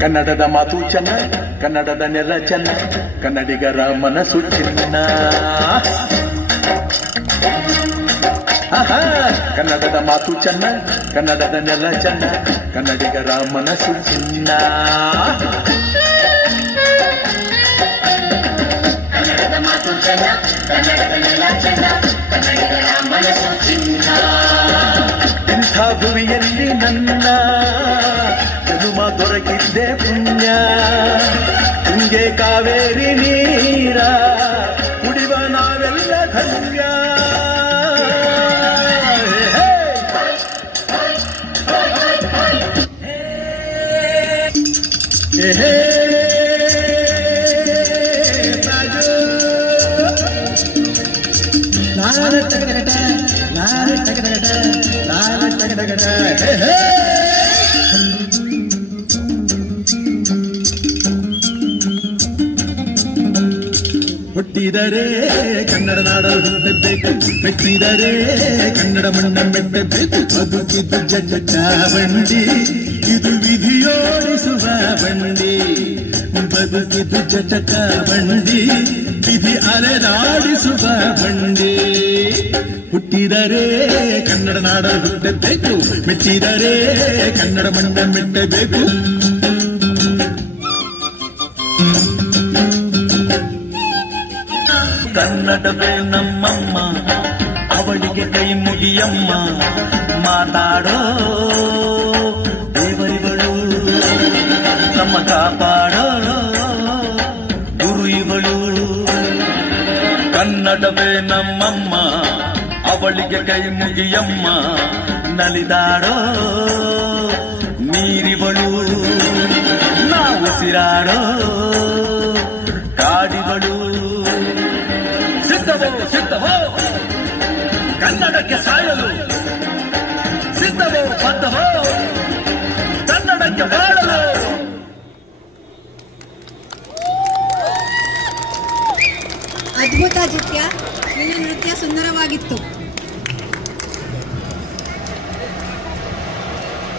ಕನ್ನಡದ ಮಾತು ಚೆನ್ನ, ಕನ್ನಡದ ನೆಲ ಚೆನ್ನ, ಕನ್ನಡಿಗರ ಮನಸ್ಸು ಚಿನ್ನ. ಕನ್ನಡದ ಮಾತು ಚೆನ್ನ, ಕನ್ನಡದ ನೆಲ ಚೆನ್ನ, ಕನ್ನಡಿಗರ ಮನಸ್ಸು ಚಿನ್ನ. ಕನ್ನಡದ ಮಾತು ಚೆನ್ನ, ಕನ್ನಡದ ನೆಲ ಚೆನ್ನ, ಕನ್ನಡಿಗರ ಮನಸ್ಸು ಚಿನ್ನ. ಇಂಥ ಭುವಿಯಲ್ಲಿ ನನ್ನ ಜನುಮ ದೊರಕಿದ್ದೆ ಪುಣ್ಯ. ತುಂಗೆ ಕಾವೇರಿ ನೀರ ಕುಡಿವ ನಾವೆಲ್ಲ ಧನ್ಯ. ಹುಟ್ಟಿದರೆ ಕನ್ನಡ ನಾಡ ಹುಟ್ಟಬೇಕು, ಮೆಟ್ಟಿದರೆ ಕನ್ನಡ ಮಣ್ಣ ಮೆಟ್ಟಬೇಕು. ಬದುಕಿದ್ದು ಜಗ್ಗ ಬಂಡಿ, ಇದು ವಿಧಿಯೋಡಿಸುವ ಬಂಡಿ. ಬದುಕಿದ್ದು ಜಟಕ ಬಂಡಿ, ವಿಧಿ ಅಲೆದಾಡಿಸುವ ಬಂಡಿ. ಹುಟ್ಟಿದರೆ ಕನ್ನಡ ನಾಡ ಹುಟ್ಟಬೇಕು, ಮೆಟ್ಟಿದರೆ ಕನ್ನಡ ಮಣ್ಣ ಮೆಟ್ಟಬೇಕು. ಕನ್ನಡವೇ ನಮ್ಮಮ್ಮ, ಅವಳಿಗೆ ಕೈ ಮುಗಿಯಮ್ಮ. ಮಾತಾಡೋ ದೇವರಿಗಳು, ನಮ್ಮ ಕಾಪಾಡೋ ಗುರು ಇವಳು. ಕನ್ನಡವೇ ನಮ್ಮಮ್ಮ, ಅವಳಿಗೆ ಕೈ ಮುಗಿಯಮ್ಮ. ನಲಿದಾಡೋ ನೀರಿವಳು, ನಾವು ಉಸಿರಾಡೋ ಕಾಡಿವಳು. ಸಿದ್ಧವೋ ಸಿದ್ಧವೋ ಕನ್ನಡಕ್ಕೆ ಸಾಯಲು, ಸಿದ್ಧವೋ ಬದ್ಧವೋ ಕನ್ನಡಕ್ಕೆ ಬಾಳಲು. ಅದ್ಭುತ ಜಿತ್ಯ, ನಿನ್ನ ನೃತ್ಯ ಸುಂದರವಾಗಿತ್ತು.